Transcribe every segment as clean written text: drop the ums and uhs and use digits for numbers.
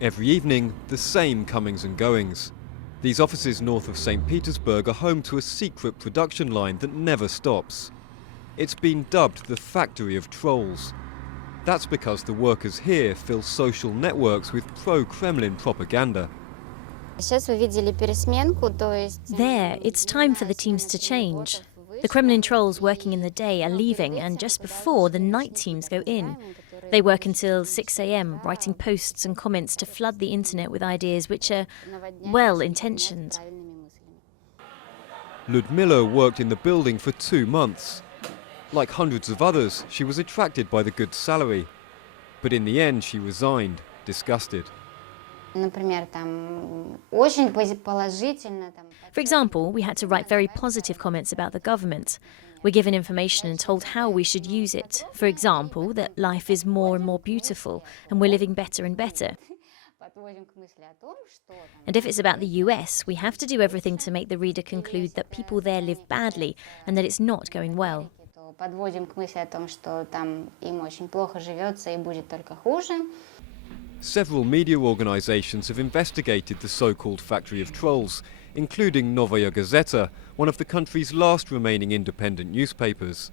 Every evening, the same comings and goings. These offices north of St Petersburg are home to a secret production line that never stops. It's been dubbed the factory of trolls. That's because the workers here fill social networks with pro-Kremlin propaganda. There, it's time for the teams to change. The Kremlin trolls working in the day are leaving, and just before, the night teams go in. They work until 6 a.m, writing posts and comments to flood the internet with ideas which are well-intentioned. Ludmila worked in the building for 2 months. Like hundreds of others, she was attracted by the good salary. But in the end, she resigned, disgusted. For example, we had to write very positive comments about the government. We're given information and told how we should use it. For example, that life is more and more beautiful and we're living better and better. And if it's about the US, we have to do everything to make the reader conclude that people there live badly and that it's not going well. Several media organizations have investigated the so-called factory of trolls, including Novaya Gazeta, one of the country's last remaining independent newspapers.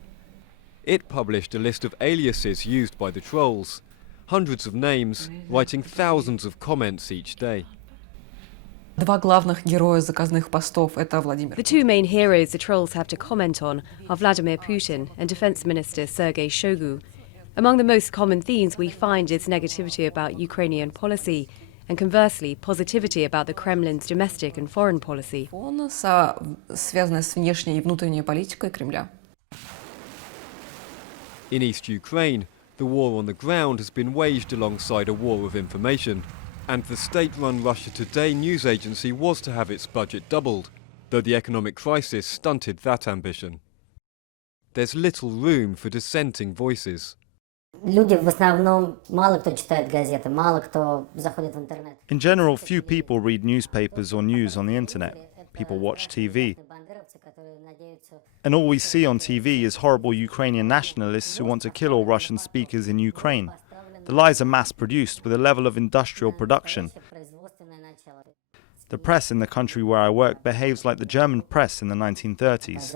It published a list of aliases used by the trolls, hundreds of names, writing thousands of comments each day. The two main heroes the trolls have to comment on are Vladimir Putin and Defense Minister Sergei Shoigu. Among the most common themes we find is negativity about Ukrainian policy and conversely positivity about the Kremlin's domestic and foreign policy. In East Ukraine, the war on the ground has been waged alongside a war of information, and the state-run Russia Today news agency was to have its budget doubled, though the economic crisis stunted that ambition. There's little room for dissenting voices. In general, few people read newspapers or news on the internet. People watch TV. And all we see on TV is horrible Ukrainian nationalists who want to kill all Russian speakers in Ukraine. The lies are mass-produced with a level of industrial production. The press in the country where I work behaves like the German press in the 1930s.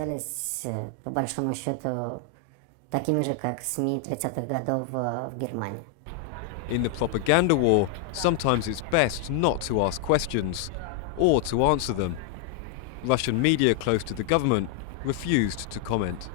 In the propaganda war, sometimes it's best not to ask questions, or to answer them. Russian media close to the government refused to comment.